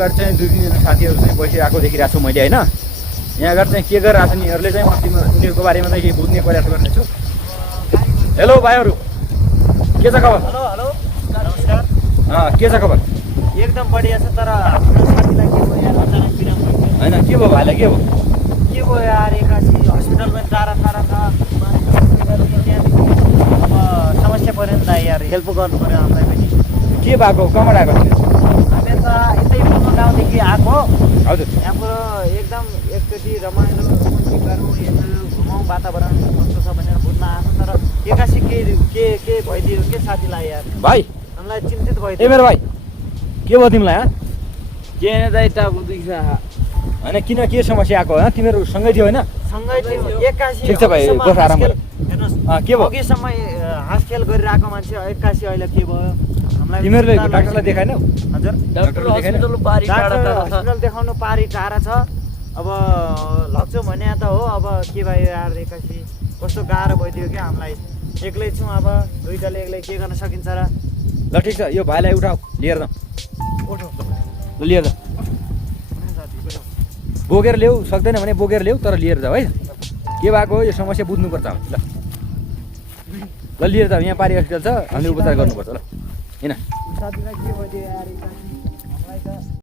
अगाडि चाहिँ 2-3 जना साथीहरू चाहिँ बसिरहेको देखिरहेको छु मैले होइन। यहाँ अगाडि चाहिँ के गरिरहेको छ नि यिनीहरूले चाहिँ म उनीहरूको बारेमा चाहिँ केही बुझ्ने प्रयास गर्नेछु। हेलो भाइहरू, के छ खबर? हेलो हेलो नमस्कार। के छ खबर? एकदम बढिया छ। तर हाम्रो साथीलाई के भयो यार, अचानक बिराम भयो। होइन के भयो भाइलाई, के भयो? के भयो यार, एकासी हस्पिटलमा टाढा टाढा छ। त्यहाँदेखि अब समस्या पऱ्यो नि त यार, हेल्प गर्नु पऱ्यो हामीलाई पनि। के भएको, कहाँबाट आएको थियो? हामी त यतै पुग्नु गाउँदेखि आएको। हजुर। यहाँको एकदम एकचोटि रमाइलो गरौँ, यसो घुमाउँ, वातावरण कस्तो छ भनेर बुझ्न आएको। तर एकासी के भइदियो के साथीलाई यार, भाइ हामीलाई चिन्तित ए भइदियो। मेरो भाइ, के भयो तिमीलाई? के दाइ टाउको दुख्छ। होइन किन, के समस्या आएको? तिमीहरू सँगै थियो होइन? सँगै थियो एकासी। ठिक छ भाइ, बस आराम गर। हेर्नुहोस्, के भयो? अघिसम्म हाँसखेल गरिरहेको मान्छे एकासी अहिले के भयो हामीलाई? तिमीहरूले डाक्टरलाई देखाएनौ? हजुर, डाक्टर हस्पिटल पारी टाढा टाढा छ। हस्पिटल देखाउनु पारी टाढा छ। अब लग्छौँ भने त हो, अब के भयो यार, एकासी कस्तो गाह्रो भइदियो क्या हामीलाई। एक्लै छौँ, अब दुईटाले एक्लै के गर्न सकिन्छ र? ल ठिक छ, यो भाइलाई उठाऊ, लिएर जाउँ। उठो ल लिएर जाउँ। बोकेर ल्याऊ, सक्दैन भने बोकेर ल्याऊ, तर लिएर जाऊ है। के भएको हो यो समस्या बुझ्नुपर्छ हामीले। ल लिएर जाऊ, यहाँ पारी हस्पिटल छ, हामीले उपचार गर्नुपर्छ। ल हिँड। साथीलाई के भइदियो यार, एकासी हामीलाई त